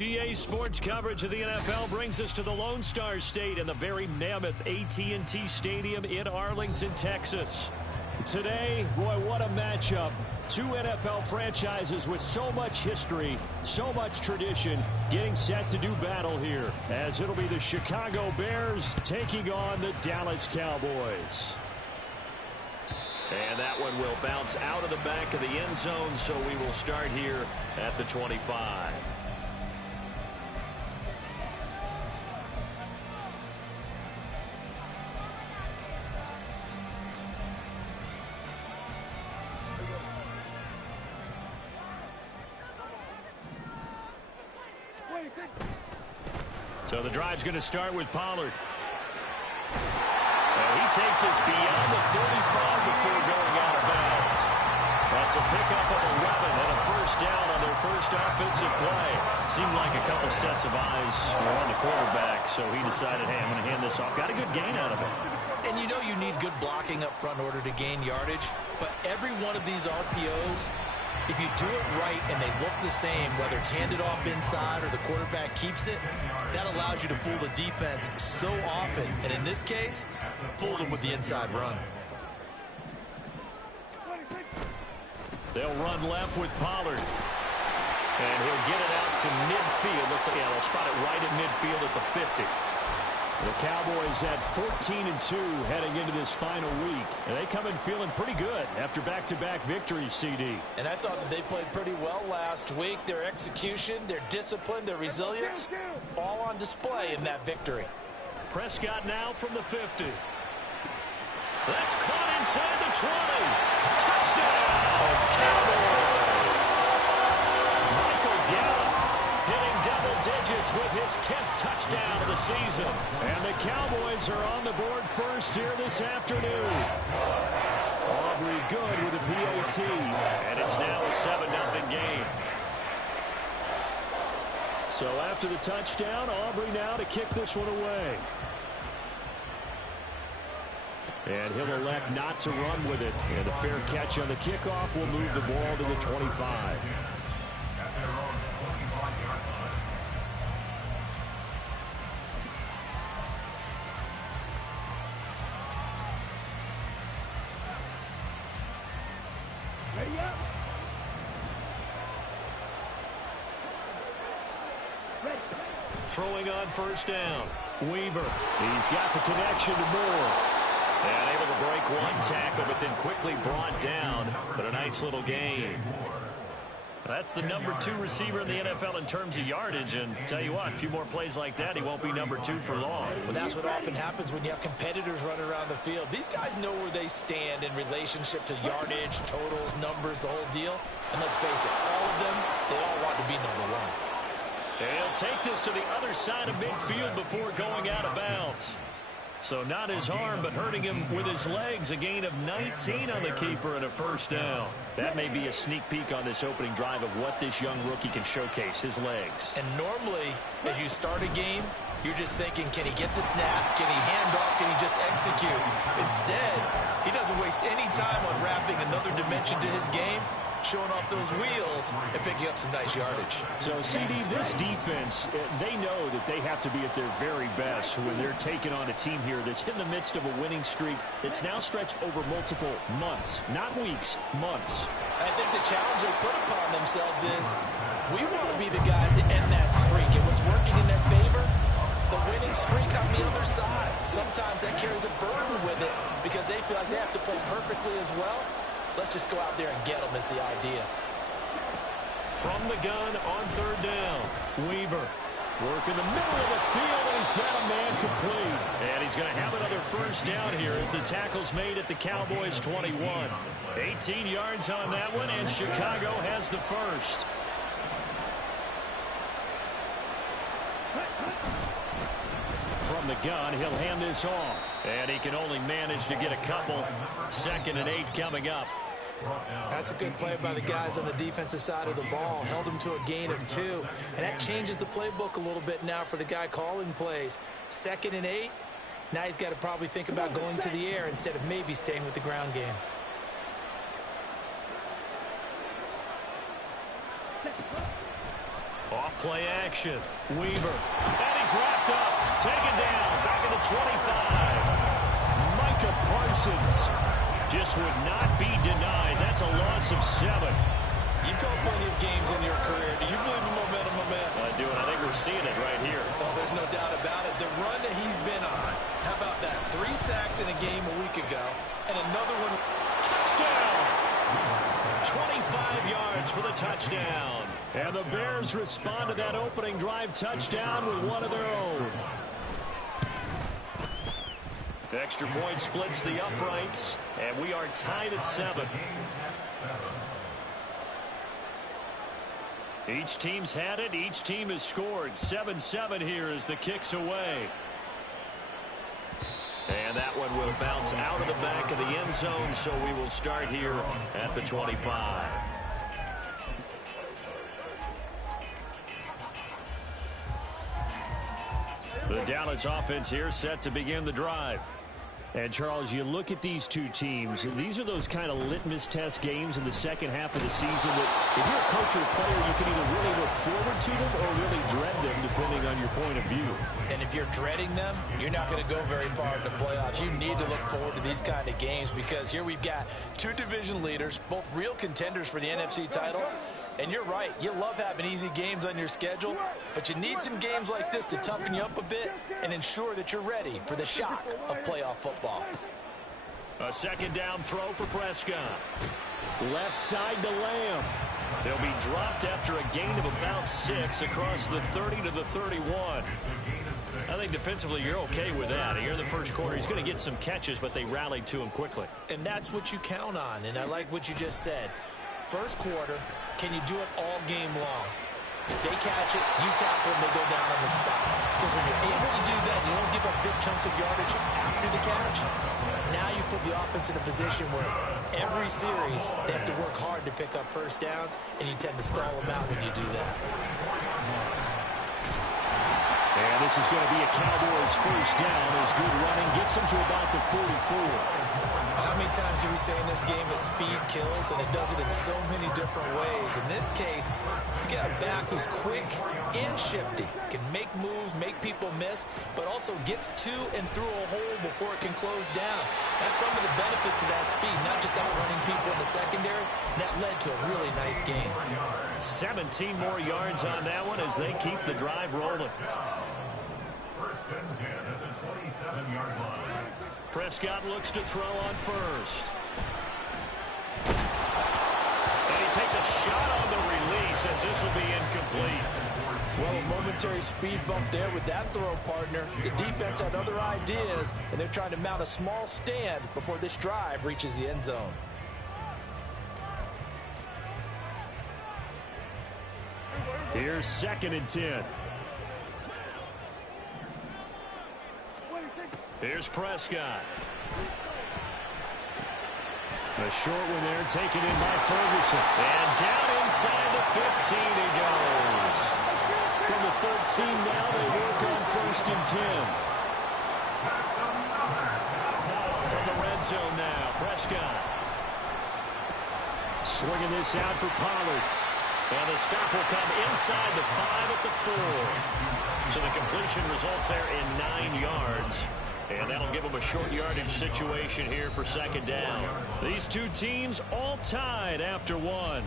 EA Sports coverage of the NFL brings us to the Lone Star State and the very mammoth AT&T Stadium in Arlington, Texas. Today, boy, what a matchup. Two NFL franchises with so much history, so much tradition, getting set to do battle here, as it'll be the Chicago Bears taking on the Dallas Cowboys. And that one will bounce out of the back of the end zone, so we will start here at the 25. So the drive's going to start with Pollard. And he takes us beyond the 35 before going out of bounds. That's a pickup of 11 and a first down on their first offensive play. Seemed like a couple sets of eyes were on the quarterback, so he decided, hey, I'm going to hand this off. Got a good gain out of it. And you know you need good blocking up front in order to gain yardage, but every one of these RPOs, if you do it right and they look the same, whether it's handed off inside or the quarterback keeps it, that allows you to fool the defense so often. And in this case, fooled them with the inside run. They'll run left with Pollard. And he'll get it out to midfield. Looks like, yeah, they'll spot it right at midfield at the 50. The Cowboys at 14-2 heading into this final week. And they come in feeling pretty good after back-to-back victories, CD. And I thought that they played pretty well last week. Their execution, their discipline, their resilience, all on display in that victory. Prescott now from the 50. That's caught inside the 20. Touchdown, Cowboys! Michael Gallup hitting double digits with his 10th touchdown of the season. And the Cowboys are on the board first here this afternoon. Aubrey good with a PAT. And it's now a 7-0 game. So after the touchdown, Aubrey now to kick this one away. And he'll elect not to run with it. And the fair catch on the kickoff will move the ball to the 25. Throwing on first down. Weaver. He's got the connection to Moore. And able to break one tackle, but then quickly brought down. But a nice little gain. That's the number 2 receiver in the NFL in terms of yardage. And tell you what, a few more plays like that, he won't be number 2 for long. Well, that's what often happens when you have competitors running around the field. These guys know where they stand in relationship to yardage, totals, numbers, the whole deal. And let's face it, all of them, they all want to be number 1. He'll take this to the other side of midfield before going out of bounds. So not his arm, but hurting him with his legs. A gain of 19 on the keeper and a first down. That may be a sneak peek on this opening drive of what this young rookie can showcase, his legs. And normally, as you start a game, you're just thinking, can he get the snap? Can he hand off? Can he just execute? Instead, he doesn't waste any time on wrapping another dimension to his game, showing off those wheels and picking up some nice yardage. So, CD, this defense, they know that they have to be at their very best when they're taking on a team here that's in the midst of a winning streak that's now stretched over multiple months, not weeks, months. I think the challenge they put upon themselves is we want to be the guys to end that streak. And what's working in their favor? The winning streak on the other side. Sometimes that carries a burden with it because they feel like they have to play perfectly as well. Let's just go out there and get them is the idea. From the gun on third down, Weaver. Work in the middle of the field, and he's got a man complete. And he's going to have another first down here as the tackle's made at the Cowboys' 21. 18 yards on that one, and Chicago has the first. From the gun, he'll hand this off. And he can only manage to get a couple. 2nd and 8 coming up. That's a good play by the guys on the defensive side of the ball. Held them to a gain of 2. And that changes the playbook a little bit now for the guy calling plays. 2nd and 8. Now he's got to probably think about going to the air instead of maybe staying with the ground game. Off play action. Weaver. And he's wrapped up. Taken down. Back at the 25. Micah Parsons just would not be denied. That's a loss of 7. You've called plenty of games in your career. Do you believe in momentum, my man? I do, and I think we're seeing it right here. Oh, there's no doubt about it. The run that he's been on. How about that? 3 sacks in a game a week ago, and another one. Touchdown! 25 yards for the touchdown. And the Bears respond to that opening drive touchdown with one of their own. The extra point splits the uprights, and we are tied at 7. Each team's had it. Each team has scored. 7-7 here as the kick's away. And that one will bounce out of the back of the end zone, so we will start here at the 25. The Dallas offense here set to begin the drive. And, Charles, you look at these two teams, these are those kind of litmus test games in the second half of the season that if you're a coach or a player, you can either really look forward to them or really dread them, depending on your point of view. And if you're dreading them, you're not going to go very far in the playoffs. You need to look forward to these kind of games because here we've got 2 division leaders, both real contenders for the NFC title. And you're right, you love having easy games on your schedule, but you need some games like this to toughen you up a bit and ensure that you're ready for the shock of playoff football. A second down throw for Prescott. Left side to Lamb. They'll be dropped after a gain of about 6 across the 30 to the 31. I think defensively you're okay with that. Here in the first quarter, he's going to get some catches, but they rallied to him quickly. And that's what you count on, and I like what you just said. First quarter, can you do it all game long? They catch it, you tackle them, they go down on the spot. Because when you're able to do that, you don't give up big chunks of yardage after the catch. Now you put the offense in a position where every series they have to work hard to pick up first downs, and you tend to stall them out when you do that. And this is going to be a Cowboys first down as good running gets them to about the 44. How many times do we say in this game that speed kills, and it does it in so many different ways? In this case, you got a back who's quick and shifty, can make moves, make people miss, but also gets to and through a hole before it can close down. That's some of the benefits of that speed, not just outrunning people in the secondary. That led to a really nice game. 17 more yards on that one as they keep the drive rolling. First and 10 at the 27-yard line. Prescott looks to throw on first. And he takes a shot on the release as this will be incomplete. Well, a momentary speed bump there with that throw, partner. The defense had other ideas, and they're trying to mount a small stand before this drive reaches the end zone. Here's 2nd and 10. Here's Prescott. A short one there taken in by Ferguson. And down inside the 15 he goes. From the 13 now they work on 1st and 10. From the red zone now, Prescott. Swinging this out for Pollard. And the stop will come inside the 5 at the 4. So the completion results there in 9 yards. And that'll give them a short yardage situation here for 2nd down. These two teams all tied after 1.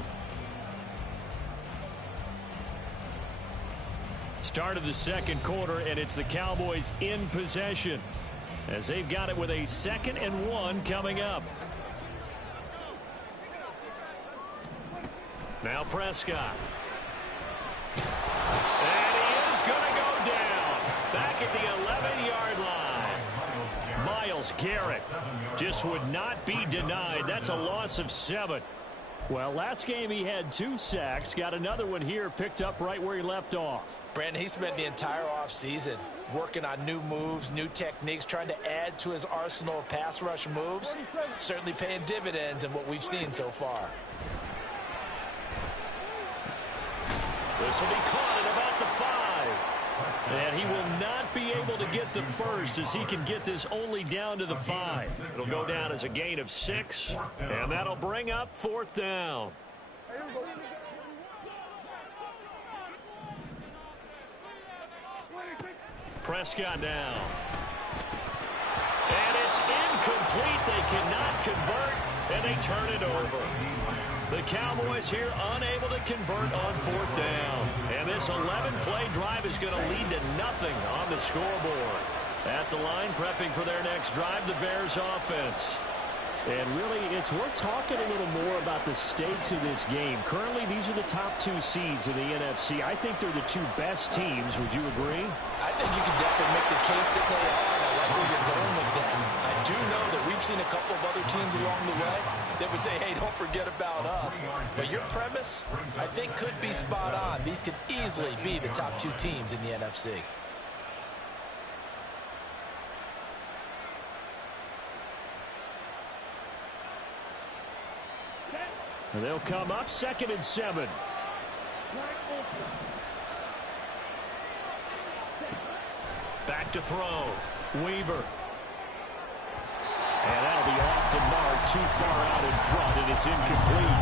Start of the 2nd quarter, and it's the Cowboys in possession as they've got it with a 2nd and 1 coming up. Now Prescott. And he is going to go down back at the 11-yard line. Myles Garrett just would not be denied. That's a loss of 7. Well, last game he had 2 sacks. Got another one here picked up right where he left off. Brandon, he spent the entire offseason working on new moves, new techniques, trying to add to his arsenal of pass rush moves. Certainly paying dividends in what we've seen so far. This will be caught at about the 5. And he will not be able to get the first as he can get this only down to the 5. It'll go down as a gain of 6, and that'll bring up 4th down. Prescott now. And it's incomplete. They cannot convert, and they turn it over. The Cowboys here unable to convert on 4th down. And this 11-play drive is going to lead to nothing on the scoreboard. At the line, prepping for their next drive, the Bears offense. And really, it's worth talking a little more about the stakes of this game. Currently, these are the top 2 seeds in the NFC. I think they're the 2 best teams. Would you agree? I think you can definitely make the case that they are, and I like where you're going with that. I do know that we've seen a couple of other teams along the way that would say, hey, don't forget about us. But your premise, I think, could be spot on. These could easily be the top 2 teams in the NFC. And they'll come up 2nd and 7. Back to throw. Weaver. And that'll be off the mark, too far out in front, and it's incomplete.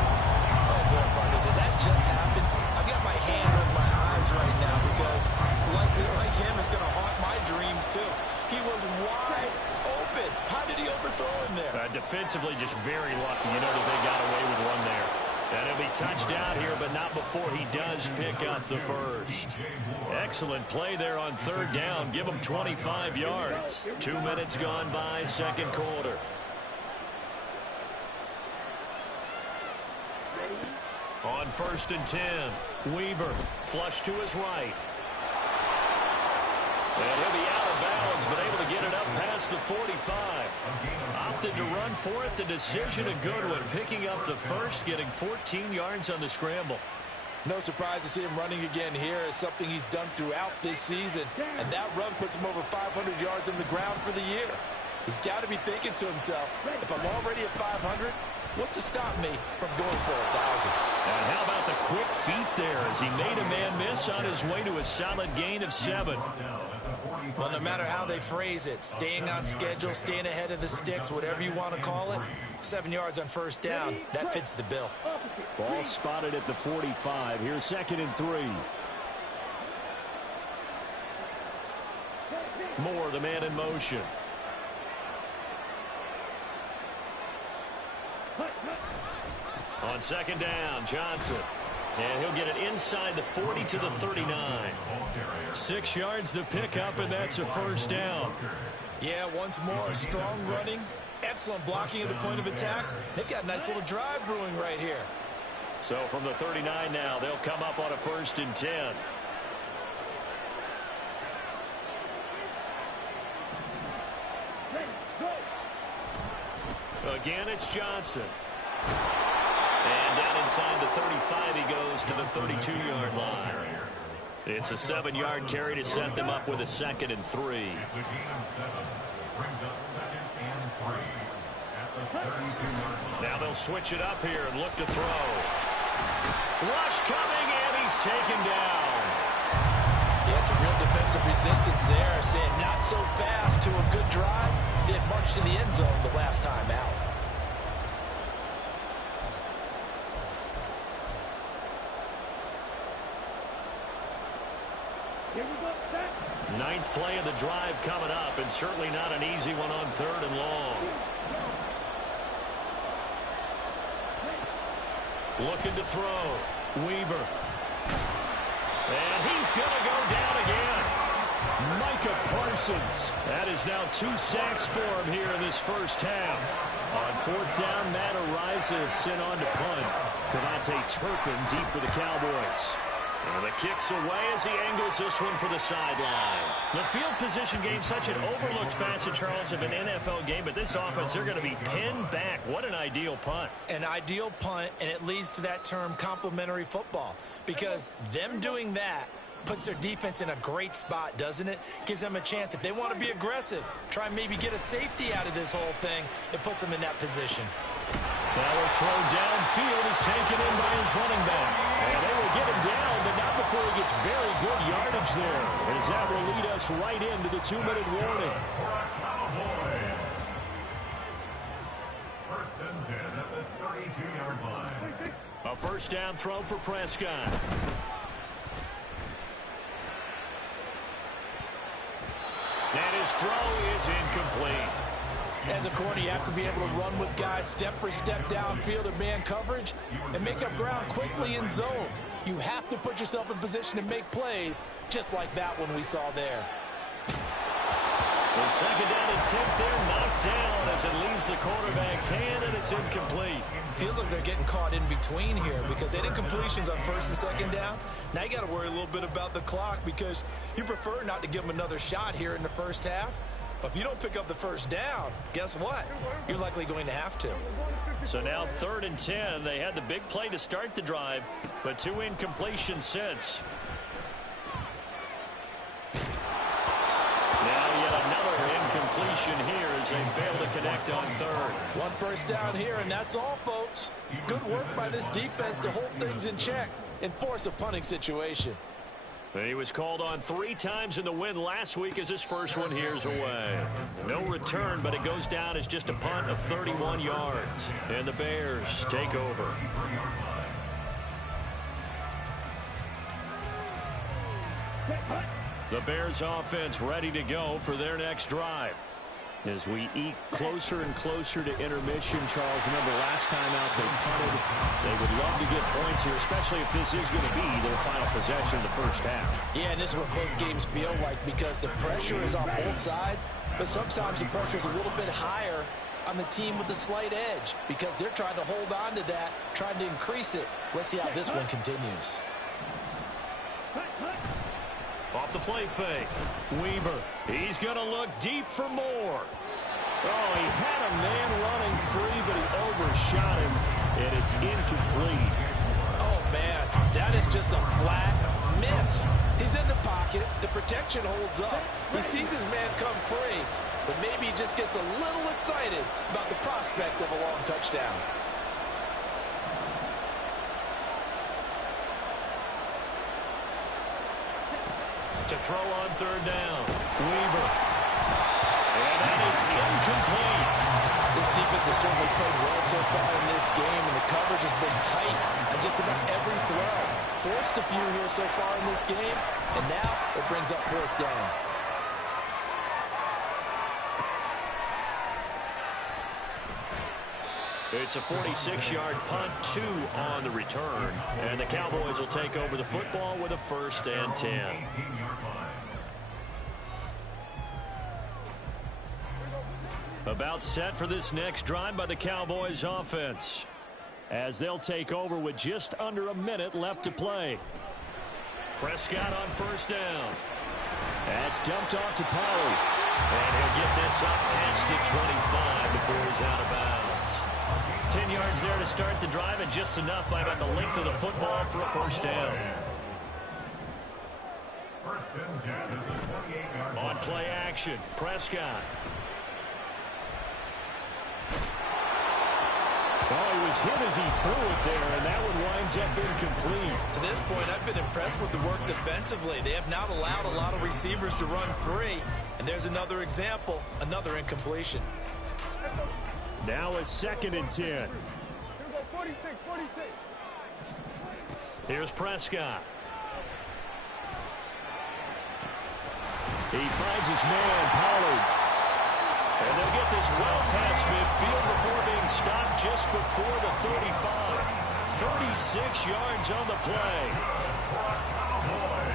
Oh, boy, partner, did that just happen? I've got my hand over my eyes right now because, like him, it's going to haunt my dreams, too. He was wide open. How did he overthrow him there? Defensively, just very lucky. You know that they got away with one there. And it'll be touchdown here, but not before he does pick up the first. Excellent play there on 3rd down. Give him 25 yards. 2 minutes gone by, 2nd quarter. On 1st and 10, Weaver, flush to his right. And he'll be out of bounds, but able to get it up past the 45. Opted to run for it. The decision a good one. Picking up the first, getting 14 yards on the scramble. No surprise to see him running again here. It's something he's done throughout this season. And that run puts him over 500 yards on the ground for the year. He's got to be thinking to himself, if I'm already at 500, what's to stop me from going for 1,000? And how about the quick feet there as he made a man miss on his way to a solid gain of 7. Well, no matter how they phrase it, staying on schedule, staying ahead of the sticks, whatever you want to call it, 7 yards on 1st down, that fits the bill. Ball spotted at the 45. Here's 2nd and 3. Moore, the man in motion. On 2nd down, Johnson. And he'll get it inside the 40 to the 39. 6 yards to pick up, and that's a 1st down. Yeah, once more, strong running, excellent blocking at the point of attack. They've got a nice little drive brewing right here. So from the 39 now, they'll come up on a 1st and 10. Again, it's Johnson. And down inside the 35, he goes to the 32-yard line. It's a 7-yard carry to set them up with a 2nd and 3. It's a gain of 7. Brings up 2nd and 3 at the 32-yard line. Now they'll switch it up here and look to throw. Rush coming, and he's taken down. Yeah, some real defensive resistance there, saying not so fast to a good drive. Did march to the end zone the last time out. Ninth play of the drive coming up, and certainly not an easy one on 3rd and long. Looking to throw. Weaver. And he's going to go down again. Micah Parsons. That is now 2 sacks for him here in this first half. On 4th down, Matt Ariza sent on to punt. Cavante Turpin deep for the Cowboys. And the kick's away as he angles this one for the sideline. The field position game, such an overlooked facet, Charles, of an NFL game, but this offense, they're going to be pinned back. What an ideal punt. An ideal punt, and it leads to that term complementary football, because them doing that puts their defense in a great spot, doesn't it? Gives them a chance. If they want to be aggressive, try and maybe get a safety out of this whole thing, it puts them in that position. Now a throw downfield is taken in by his running back. And they will get him down, but not before he gets very good yardage there. As that will lead us right into the 2-minute warning. First and 10 at the 32-yard line. A 1st down throw for Prescott. his throw is incomplete. As a corner, you have to be able to run with guys step for step downfield or man coverage and make up ground quickly in zone. You have to put yourself in position to make plays, just like that one we saw there. The second down attempt there knocked down as it leaves the quarterback's hand, and it's incomplete. Feels like they're getting caught in between here because they did completions on first and second down. Now you got to worry a little bit about the clock because you prefer not to give them another shot here in the first half. But if you don't pick up the first down, guess what? You're likely going to have to. So now 3rd and 10. They had the big play to start the drive, but 2 incompletions since. Now yet another incompletion here as they fail to connect on 3rd. 1 first down here, and that's all, folks. Good work by this defense to hold things in check and force a punting situation. He was called on 3 times in the win last week as his first one here's away. No return, but it goes down as just a punt of 31 yards. And the Bears take over. The Bears offense ready to go for their next drive. As we eke closer and closer to intermission, Charles, remember last time out they punted. They would love to get points here, especially if this is going to be their final possession of the first half. Yeah, and this is what close games feel like because the pressure is on both sides, but sometimes the pressure is a little bit higher on the team with the slight edge because they're trying to hold on to that, trying to increase it. Let's see how this one continues. Off the play fake. Weaver. He's going to look deep for more. Oh, he had a man running free, but he overshot him, and it's incomplete. Oh, man, that is just a flat miss. He's in the pocket. The protection holds up. He sees his man come free, but maybe he just gets a little excited about the prospect of a long touchdown. To throw on 3rd down. Weaver. And that is incomplete. This defense has certainly played well so far in this game, and the coverage has been tight on just about every throw. Forced a few here so far in this game, and now it brings up 4th down. It's a 46-yard punt, 2 on the return. And the Cowboys will take over the football with a 1st and 10. About set for this next drive by the Cowboys offense, as they'll take over with just under a minute left to play. Prescott on 1st down. That's dumped off to Pollard. And he'll get this up past the 25 before he's out of bounds. 10 yards there to start the drive, and just enough by about the length of the football for a 1st down. On play action, Prescott. Oh, he was hit as he threw it there, and that one winds up incomplete. To this point, I've been impressed with the work defensively. They have not allowed a lot of receivers to run free. And there's another example, another incompletion. Now a 2nd and 10. Here's Prescott. He finds his man, Pollard. And they'll get this well past midfield before being stopped just before the 35. 36 yards on the play.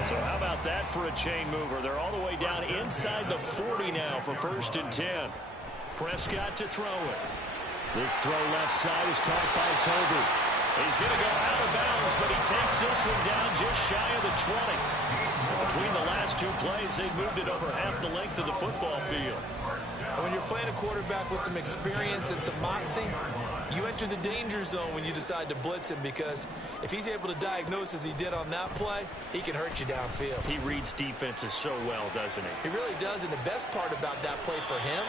So how about that for a chain mover? They're all the way down inside the 40 now for 1st and 10. Prescott to throw it. This throw left side is caught by Toby. He's going to go out of bounds, but he takes this one down just shy of the 20. Between the last 2 plays, they moved it over half the length of the football field. When you're playing a quarterback with some experience and some moxie, you enter the danger zone when you decide to blitz him, because if he's able to diagnose as he did on that play, he can hurt you downfield. He reads defenses so well, doesn't he? He really does, and the best part about that play for him,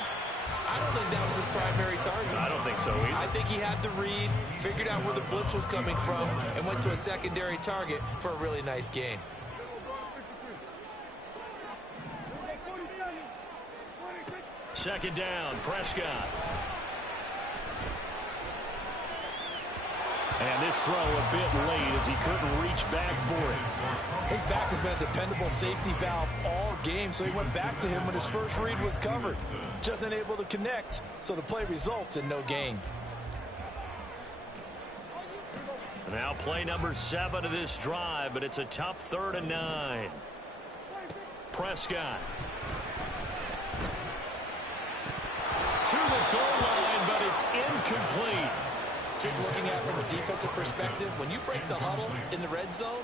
I don't think that was his primary target. I don't think so either. I think he had the read, figured out where the blitz was coming from, and went to a secondary target for a really nice gain. Second down, Prescott. And this throw a bit late as he couldn't reach back for it. His back has been a dependable safety valve all game, so he went back to him when his first read was covered. Just unable to connect, so the play results in no gain. Now play number 7 of this drive, but it's a tough 3rd and 9. Prescott. To the goal line, but it's incomplete. Just looking at it from a defensive perspective, when you break the huddle in the red zone,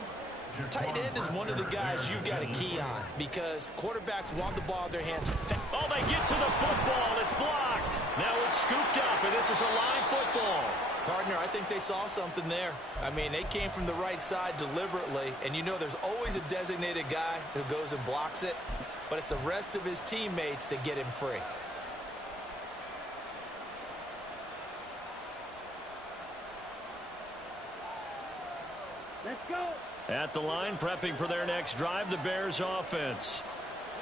tight end is one of the guys you've got to key on because quarterbacks want the ball in their hands. Oh, they get to the football. It's blocked. Now it's scooped up, and this is a live football. Partner, I think they saw something there. I mean, they came from the right side deliberately, and you know there's always a designated guy who goes and blocks it, but it's the rest of his teammates that get him free. Let's go. At the line, prepping for their next drive, the Bears offense.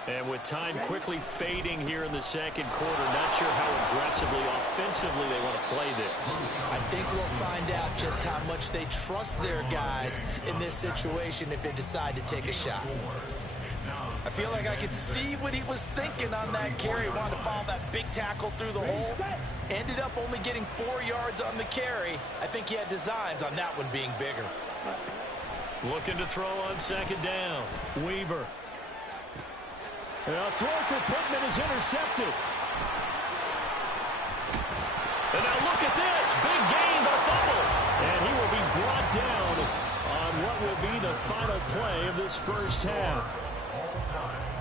And with time quickly fading here in the second quarter, not sure how aggressively, offensively they want to play this. I think we'll find out just how much they trust their guys in this situation if they decide to take a shot. I feel like I could see what he was thinking on that carry. He wanted to follow that big tackle through the hole. Ended up only getting 4 yards on the carry. I think he had designs on that one being bigger. Looking to throw on 2nd down. Weaver. A throw for Pittman is intercepted. And now look at this. Big gain, but a fumble. And he will be brought down on what will be the final play of this first half.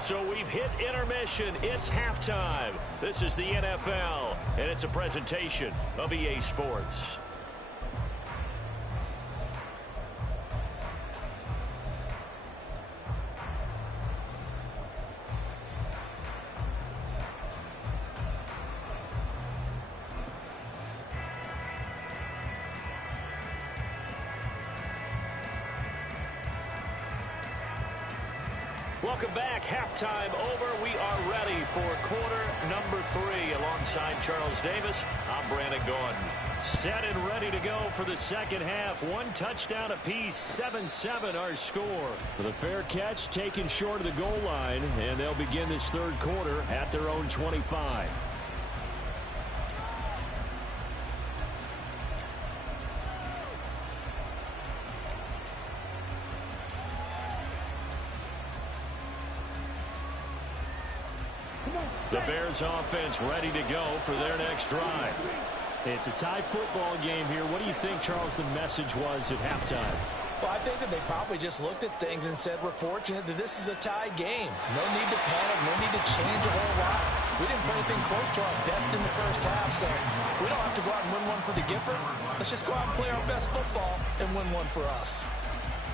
So we've hit intermission. It's halftime. This is the NFL, and it's a presentation of EA Sports. Welcome back. Halftime over. We are ready for quarter number 3. Alongside Charles Davis, I'm Brandon Gordon. Set and ready to go for the second half. 1 touchdown apiece. 7-7 our score. The fair catch taken short of the goal line, and they'll begin this third quarter at their own 25. The Bears offense ready to go for their next drive. It's a tie football game here. What do you think, Charles, the message was at halftime? Well, I think that they probably just looked at things and said, we're fortunate that this is a tie game. No need to panic, no need to change a whole lot. We didn't play anything close to our best in the first half, so we don't have to go out and win one for the Gipper. Let's just go out and play our best football and win one for us.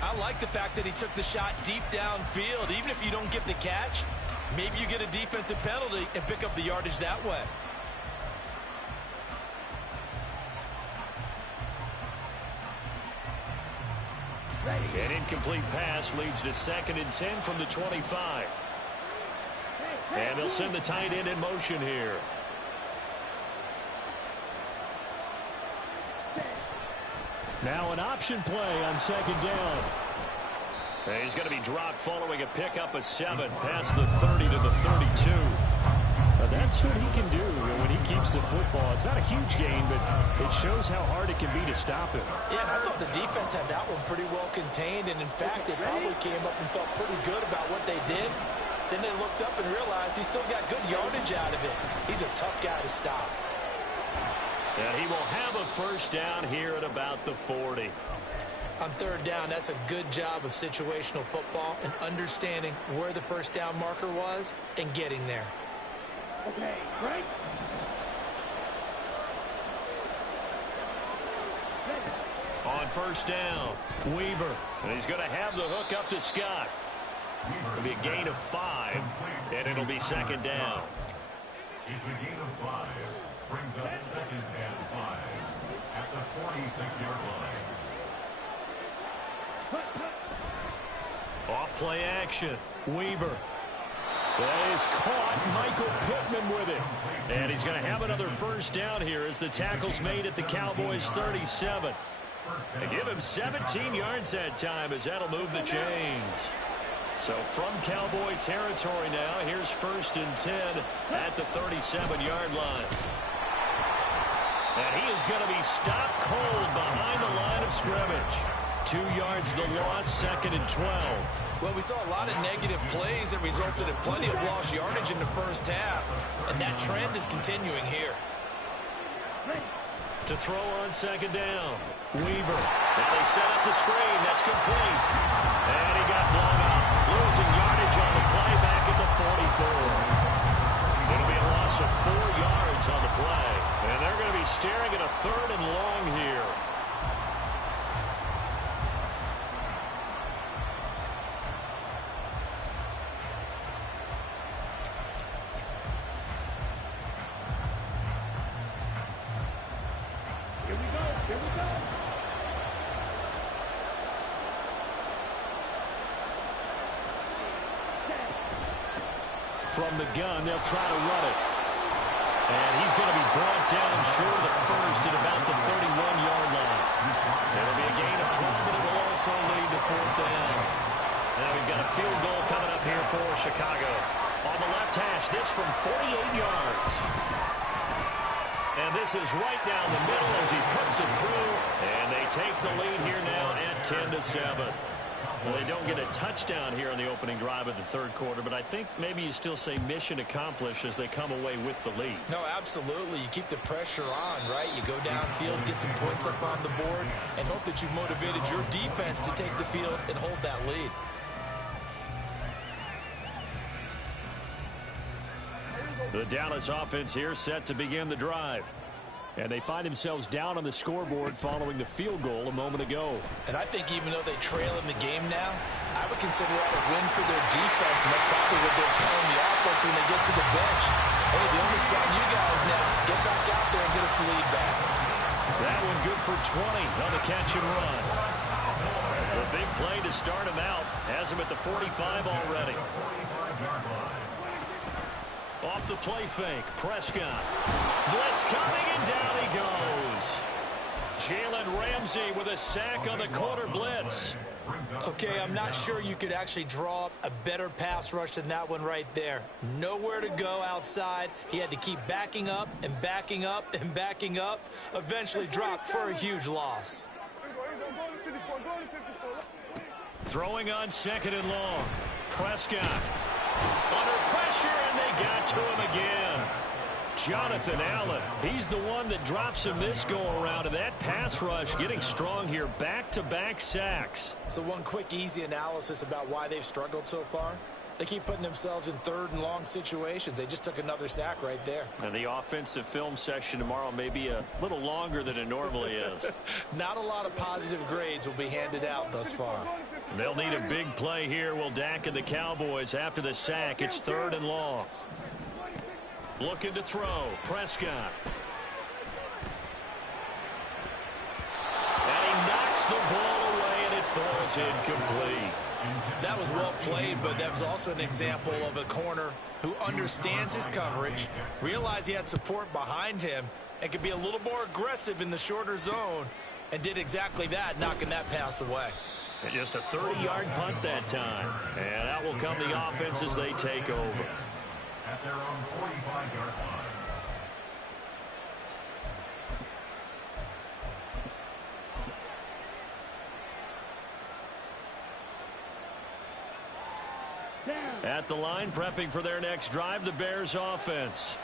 I like the fact that he took the shot deep downfield. Even if you don't get the catch, maybe you get a defensive penalty and pick up the yardage that way. An incomplete pass leads to 2nd and 10 from the 25. And they'll send the tight end in motion here. Now an option play on 2nd down. And he's going to be dropped following a pickup of 7 past the 30 to the 32. Now that's what he can do when he keeps the football. It's not a huge gain, but it shows how hard it can be to stop him. Yeah, and I thought the defense had that one pretty well contained, and in fact, they probably came up and felt pretty good about what they did. Then they looked up and realized he still got good yardage out of it. He's a tough guy to stop. And he will have a first down here at about the 40. On 3rd down, that's a good job of situational football and understanding where the first down marker was and getting there. Okay, right. On 1st down, Weaver. And he's going to have the hook up to Scott. It'll be a gain of 5, and it'll be 2nd down. It's a gain of 5. Brings up 2nd and 5 at the 46-yard line. Off play action. Weaver. That is caught. Michael Pittman with it. And he's going to have another first down here as the tackle's made at the Cowboys' 37. They give him 17 yards that time as that'll move the chains. So from Cowboy territory now, here's 1st and 10 at the 37-yard line. And he is going to be stopped cold behind the line of scrimmage. 2 yards the loss, 2nd and 12. Well, we saw a lot of negative plays that resulted in plenty of lost yardage in the first half. And that trend is continuing here. To throw on 2nd down. Weaver. Now they set up the screen. That's complete. And he got blown up. Losing yardage on the play back at the 44. It'll be a loss of 4 yards on the play. And they're going to be staring at a 3rd and long here. From the gun, they'll try to run it. And he's going to be brought down short of the first at about the 31-yard line. It'll be a gain of 12, but it will also lead to 4th down. Now we've got a field goal coming up here for Chicago. On the left hash, this from 48 yards. And this is right down the middle as he puts it through. And they take the lead here now at 10-7. Well, they don't get a touchdown here on the opening drive of the 3rd quarter, but I think maybe you still say mission accomplished as they come away with the lead. No, absolutely. You keep the pressure on, right? You go downfield, get some points up on the board, and hope that you've motivated your defense to take the field and hold that lead. The Dallas offense here set to begin the drive. And they find themselves down on the scoreboard following the field goal a moment ago. And I think even though they trail in the game now, I would consider that a win for their defense, and that's probably what they're telling the offense when they get to the bench. Hey, the onus on you guys now. Get back out there and get us the lead back. That one good for 20 on the catch and run. The big play to start him out. Has him at the 45 already. Off the play fake, Prescott. Blitz coming, and down he goes. Jalen Ramsey with a sack on the corner blitz. Okay, I'm not sure you could actually draw up a better pass rush than that one right there. Nowhere to go outside. He had to keep backing up and backing up and backing up. Eventually dropped for a huge loss. Throwing on 2nd and long. Prescott. Under pressure, and they got to him again. Jonathan Allen, he's the one that drops him this go-around, and that pass rush getting strong here. Back-to-back sacks. So one quick, easy analysis about why they've struggled so far. They keep putting themselves in 3rd and long situations. They just took another sack right there. And the offensive film session tomorrow may be a little longer than it normally is. Not a lot of positive grades will be handed out thus far. They'll need a big play here. Will Dak and the Cowboys after the sack. It's 3rd and long. Looking to throw. Prescott. And he knocks the ball away, and it falls incomplete. That was well played, but that was also an example of a corner who understands his coverage, realized he had support behind him, and could be a little more aggressive in the shorter zone, and did exactly that, knocking that pass away. And just a 30-yard punt that time. And out will come the offense as they take over. At their own 45-yard line. At the line, prepping for their next drive, the Bears offense.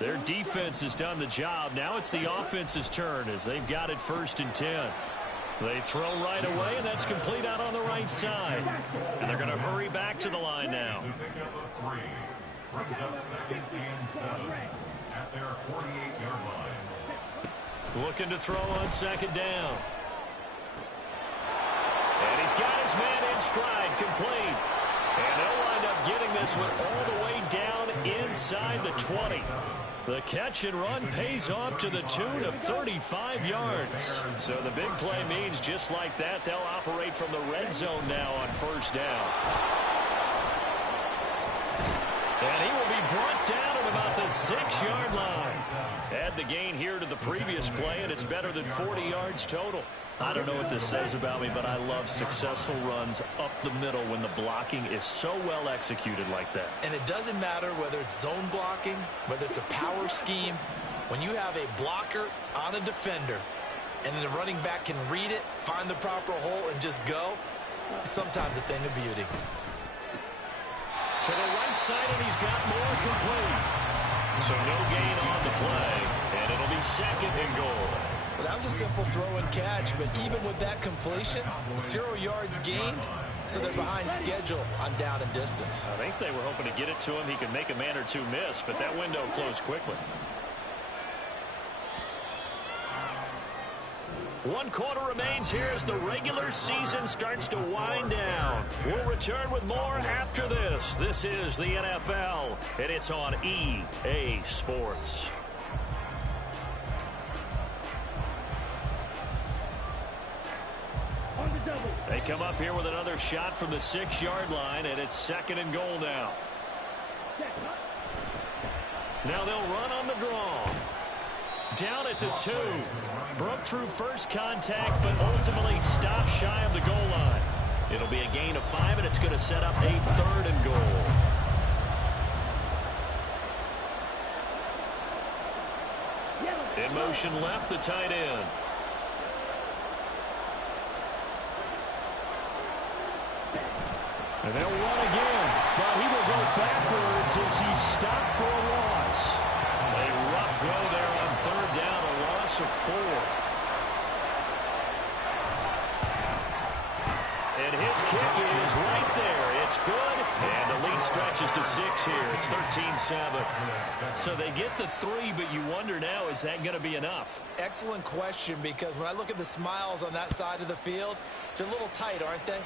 Their defense has done the job. Now it's the offense's turn as they've got it 1st and 10. They throw right away, and that's complete out on the right side. And they're going to hurry back to the line now. Brings up 2nd and 7 at their 48-yard line. Looking to throw on 2nd down. And he's got his man in stride, complete. And they'll wind up getting this one all the way down inside the 20. The catch and run pays off to the tune of 35 yards. So the big play means just like that, they'll operate from the red zone now on 1st down. And he will be brought down at about the 6-yard line. Add the gain here to the previous play, and it's better than 40 yards total. I don't know what this says about me, but I love successful runs up the middle when the blocking is so well executed like that. And it doesn't matter whether it's zone blocking, whether it's a power scheme. When you have a blocker on a defender and the running back can read it, find the proper hole, and just go, sometimes a thing of beauty. To the right side, and he's got more complete. So no gain on the play, and it'll be 2nd and goal. Well, that was a simple throw and catch, but even with that completion, 0 yards gained, so they're behind schedule on down and distance. I think they were hoping to get it to him. He could make a man or two miss, but that window closed quickly. 1 quarter remains here as the regular season starts to wind down. We'll return with more after this. This is the NFL, and it's on EA Sports. They come up here with another shot from the 6-yard line, and it's 2nd and goal now. Now they'll run on the draw. Down at the 2. Broke through first contact, but ultimately stopped shy of the goal line. It'll be a gain of 5, and it's going to set up a 3rd and goal. In motion left, the tight end. And they'll run again, but he will go backwards as he's stopped for a loss. A rough go there on 3rd down, a loss of 4. And his kick is right there. It's good, and the lead stretches to 6 here. It's 13-7. So they get the 3, but you wonder now, is that going to be enough? Excellent question, because when I look at the smiles on that side of the field, they're a little tight, aren't they?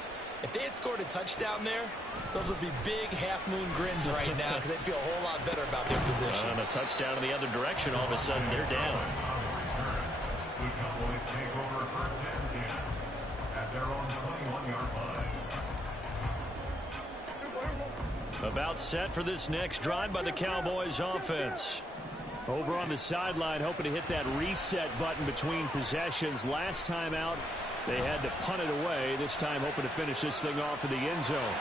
If they had scored a touchdown there, those would be big half-moon grins right now because they feel a whole lot better about their position. And a touchdown in the other direction, all of a sudden they're down. The Cowboys take over 1st and 10 at their own 21-yard line. About set for this next drive by the Cowboys offense. Over on the sideline, hoping to hit that reset button between possessions. Last time out, they had to punt it away. This time hoping to finish this thing off in the end zone.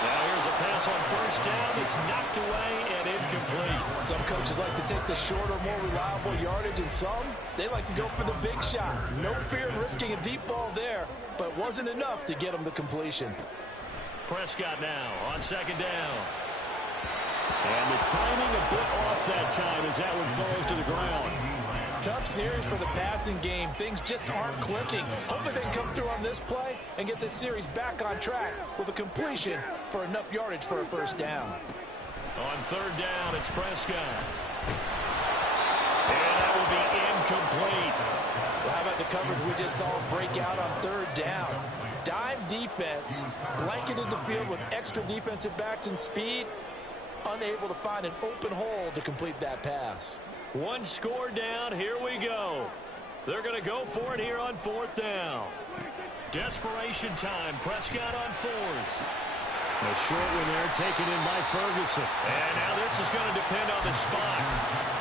Now here's a pass on 1st down. It's knocked away and incomplete. Some coaches like to take the shorter, more reliable yardage, and some, they like to go for the big shot. No fear in risking a deep ball there, but it wasn't enough to get them the completion. Prescott now on 2nd down. And the timing a bit off that time as that one falls to the ground. Tough series for the passing game. Things just aren't clicking. Hoping they can come through on this play and get this series back on track with a completion for enough yardage for a 1st down. On 3rd down, it's Prescott. And that will be incomplete. Well, how about the coverage we just saw break out on 3rd down? Dime defense, blanketed the field with extra defensive backs and speed, unable to find an open hole to complete that pass. 1 score down. Here we go. They're going to go for it here on 4th down. Desperation time. Prescott on 4th. A short one there taken in by Ferguson. And now this is going to depend on the spot.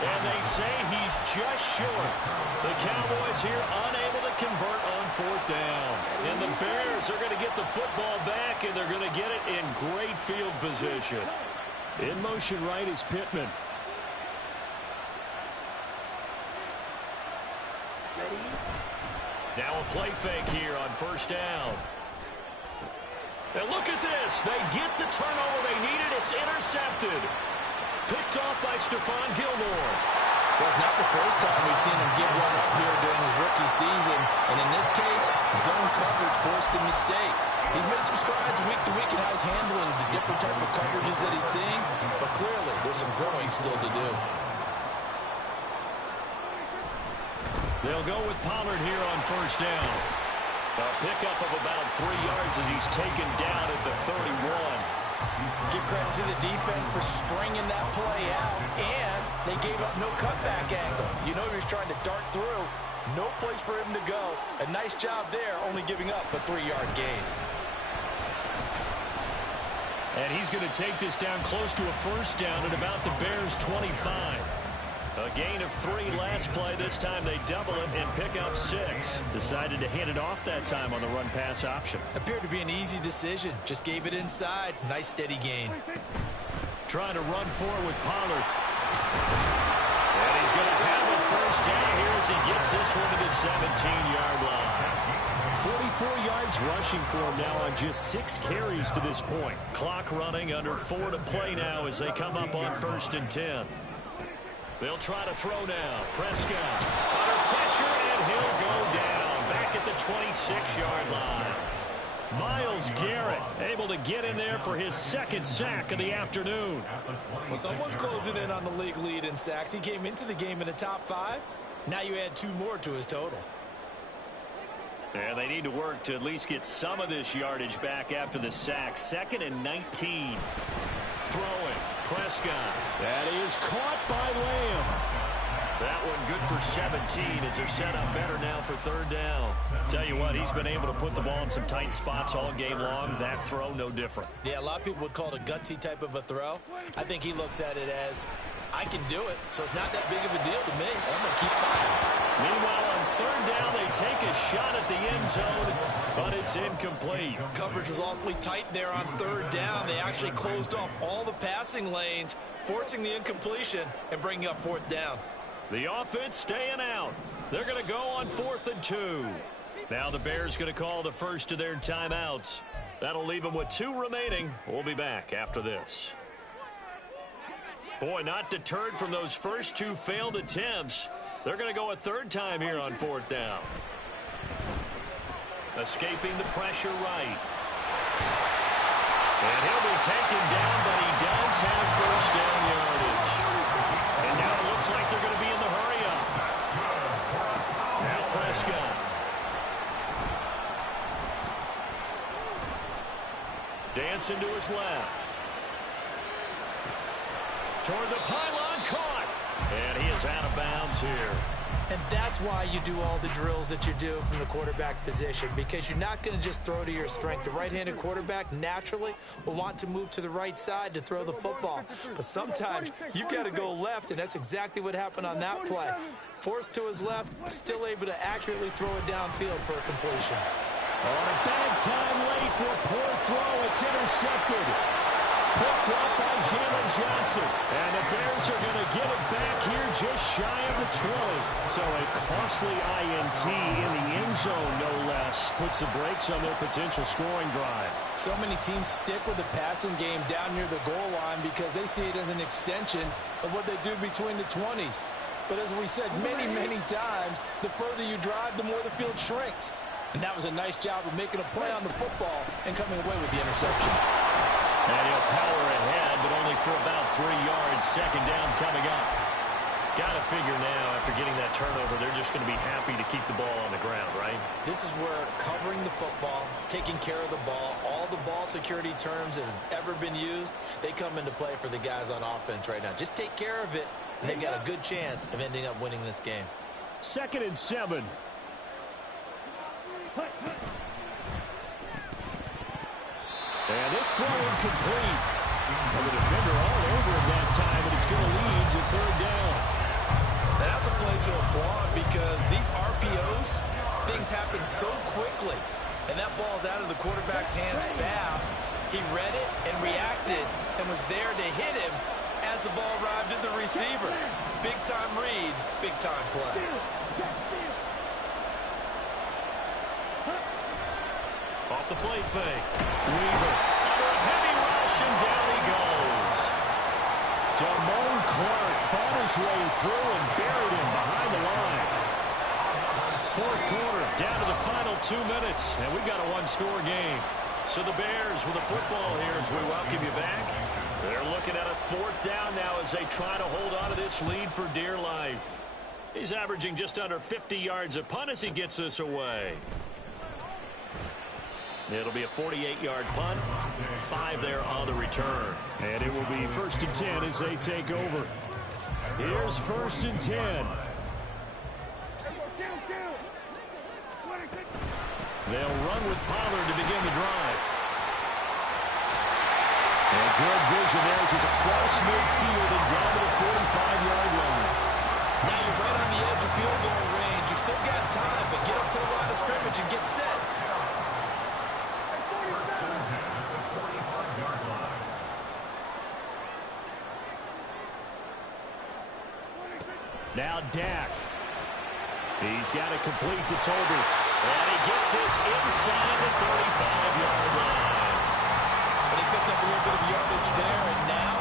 And they say he's just short. The Cowboys here unable to convert on 4th down. And the Bears are going to get the football back, and they're going to get it in great field position. In motion right is Pittman. Now a play fake here on 1st down. And look at this. They get the turnover they needed. It's intercepted. Picked off by Stephon Gilmore. Well, it's not the first time we've seen him give one up here during his rookie season. And in this case, zone coverage forced the mistake. He's made some strides week to week in how he's handling the different type of coverages that he's seeing. But clearly, there's some growing still to do. They'll go with Pollard here on 1st down. A pickup of about 3 yards as he's taken down at the 31. Give credit to the defense for stringing that play out, and they gave up no cutback angle. You know he was trying to dart through. No place for him to go. A nice job there, only giving up a 3-yard gain. And he's going to take this down close to a first down at about the Bears' 25. A gain of 3 last play. This time they double it and pick up 6. Decided to hand it off that time on the run-pass option. Appeared to be an easy decision. Just gave it inside. Nice steady gain. Trying to run forward with Pollard. And he's going to have a first down here as he gets this one to the 17-yard line. 44 yards rushing for him now on just 6 carries to this point. Clock running, under 4 to play now as they come up on 1st and 10. They'll try to throw now. Prescott under pressure, and he'll go down back at the 26-yard line. Myles Garrett able to get in there for his 2nd sack of the afternoon. Well, someone's closing in on the league lead in sacks. He came into the game in the top 5. Now you add 2 more to his total. And they need to work to at least get some of this yardage back after the sack. 2nd and 19. Throwing. Prescott. That is caught by Lamb. That one good for 17 as they're set up better now for 3rd down. Tell you what, he's been able to put the ball in some tight spots all game long. That throw, no different. Yeah, a lot of people would call it a gutsy type of a throw. I think he looks at it as, I can do it, so it's not that big of a deal to me. I'm going to keep firing. Meanwhile, on 3rd down, they take a shot at the end zone, but it's incomplete. Coverage was awfully tight there on 3rd down. They actually closed off all the passing lanes, forcing the incompletion and bringing up 4th down. The offense staying out. They're going to go on 4th and 2. Now the Bears going to call the first of their timeouts. That'll leave them with 2 remaining. We'll be back after this. Boy, not deterred from those first 2 failed attempts. They're going to go a 3rd time here on 4th down. Escaping the pressure right. And he'll be taken down, but he does have 1st down yardage. And now it looks like they're going to be in the hurry-up. Now Prescott. Dancing to his left. Toward the pylon, caught. And he is out of bounds here. And that's why you do all the drills that you do from the quarterback position, because you're not going to just throw to your strength. The right-handed quarterback naturally will want to move to the right side to throw the football. But sometimes you've got to go left, and that's exactly what happened on that play. Forced to his left, still able to accurately throw it downfield for a completion. On a bad time late for a poor throw. It's intercepted. Picked up by Jalen Johnson. And the Bears are going to get it back here just shy of the 20. So a costly INT in the end zone, no less, puts the brakes on their potential scoring drive. So many teams stick with the passing game down near the goal line because they see it as an extension of what they do between the 20s. But as we said many, many times, the further you drive, the more the field shrinks. And that was a nice job of making a play on the football and coming away with the interception. And he'll power ahead, but only for about 3 yards. 2nd down coming up. Got to figure now, after getting that turnover, they're just going to be happy to keep the ball on the ground, right? This is where covering the football, taking care of the ball, all the ball security terms that have ever been used, they come into play for the guys on offense right now. Just take care of it, and they've got a good chance of ending up winning this game. 2nd and 7. And this throw incomplete. And the defender all over him that time, and it's going to lead to 3rd down. And that's a play to applaud because these RPOs, things happen so quickly. And that ball's out of the quarterback's hands fast. He read it and reacted and was there to hit him as the ball arrived at the receiver. Big-time read, big-time play. Off the play fake. Weaver under a heavy rush, and down he goes. Damone Clark fought his way through and buried him behind the line. 4th quarter, down to the final 2 minutes, and we've got a 1-score game. So the Bears with the football here as we welcome you back. They're looking at a 4th down now as they try to hold on to this lead for dear life. He's averaging just under 50 yards a punt as he gets this away. It'll be a 48-yard punt, 5 there on the return. And it will be 1st and 10 as they take over. Here's 1st and 10. They'll run with Pollard to begin the drive. And good vision there as he's across midfield and down to the 45-yard line. Now you're right on the edge of field goal range. You've still got time, but get up to the line of scrimmage and get set. Now Dak. He's got it complete to Toby. And he gets this inside the 35-yard line. But he picked up a little bit of yardage there, and now,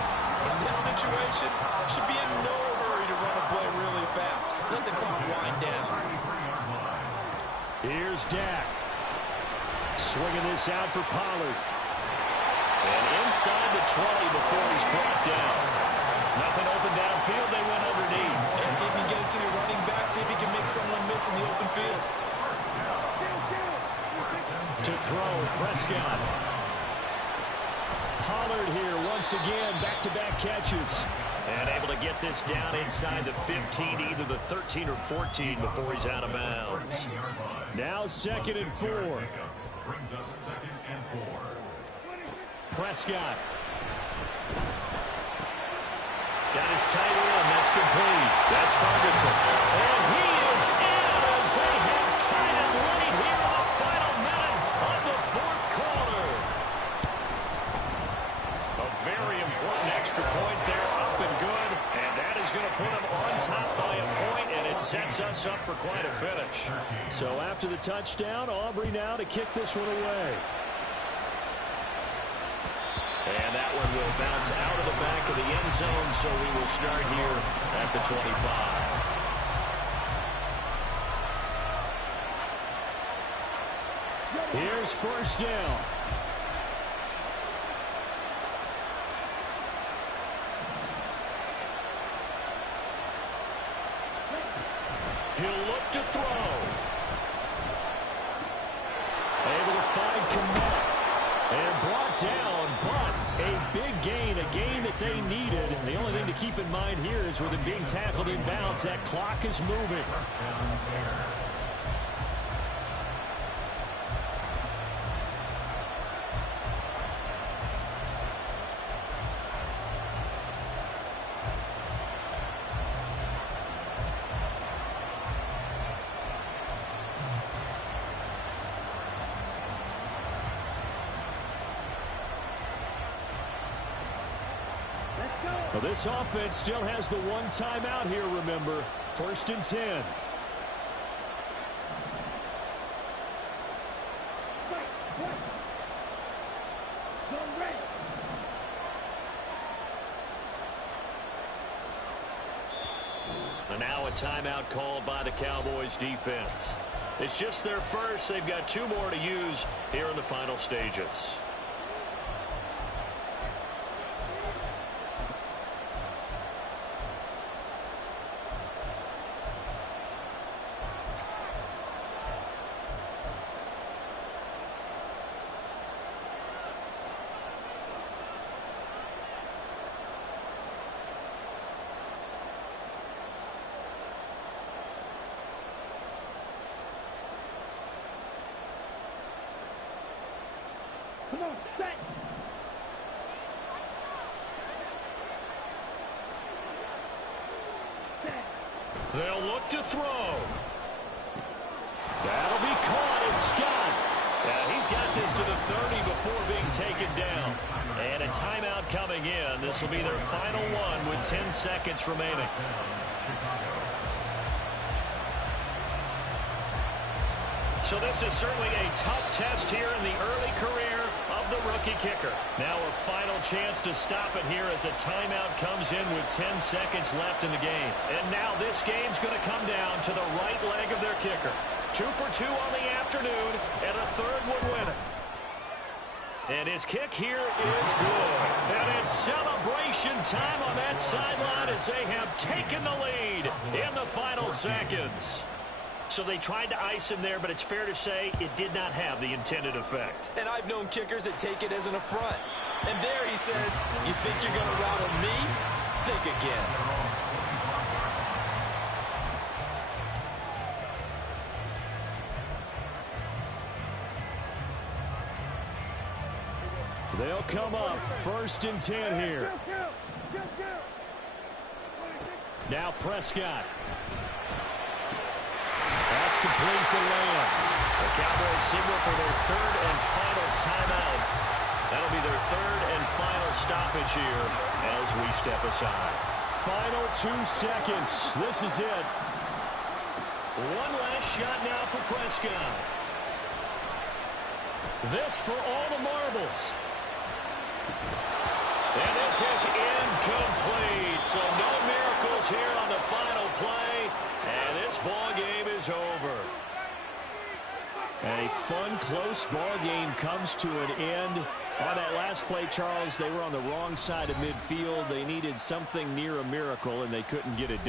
in this situation, should be in no hurry to run a play really fast. Let the clock wind down. Here's Dak. Swinging this out for Pollard. And inside the 20 before he's brought down. Nothing open downfield. They went underneath. And see if you can get it to your running back. See if you can make someone miss in the open field. To throw, Prescott. Pollard here once again, back-to-back catches. And able to get this down inside the 15, either the 13 or 14 before he's out of bounds. Now 2nd and 4. Brings up 2nd and 4. Prescott. Got his tight end. That's complete. That's Ferguson. And he is in as they have tied it late here in the final minute of the 4th quarter. A very important extra point there, up and good. And that is going to put them on top by a point, and it sets us up for quite a finish. So after the touchdown, Aubrey now to kick this one away. And that one will bounce out of the back of the end zone, so we will start here at the 25. Here's 1st down. He'll look to throw. Able to find Kmet. And brought down, but a big gain, a gain that they needed. And the only thing to keep in mind here is with him being tackled inbounds, that clock is moving. Well, this offense still has the one timeout here, remember. 1st and 10. And now a timeout called by the Cowboys defense. It's just their first. They've got 2 more to use here in the final stages. Come on, set. They'll look to throw. That'll be caught. It's Scott. He's got this to the 30 before being taken down. And a timeout coming in. This will be their final one with 10 seconds remaining. So this is certainly a tough test here in the early career of the rookie kicker. Now a final chance to stop it here as a timeout comes in with 10 seconds left in the game. And now this game's going to come down to the right leg of their kicker. 2 for 2 on the afternoon, and a 3rd would win it. And his kick here is good. And it's celebration time on that sideline as they have taken the lead in the final seconds. So they tried to ice him there, but it's fair to say it did not have the intended effect. And I've known kickers that take it as an affront. And there he says, you think you're going to rattle me? Think again. They'll They'll come up 1st and 10 here. Now Prescott. That's complete to Lamb. The Cowboys signal for their 3rd and final timeout. That'll be their 3rd and final stoppage here as we step aside. Final 2 seconds. This is it. One last shot now for Prescott. This for all the marbles. And this is incomplete. So no miracles here on the final play. And this ball game is over. A fun, close ball game comes to an end. On that last play, Charles, they were on the wrong side of midfield. They needed something near a miracle, and they couldn't get it done.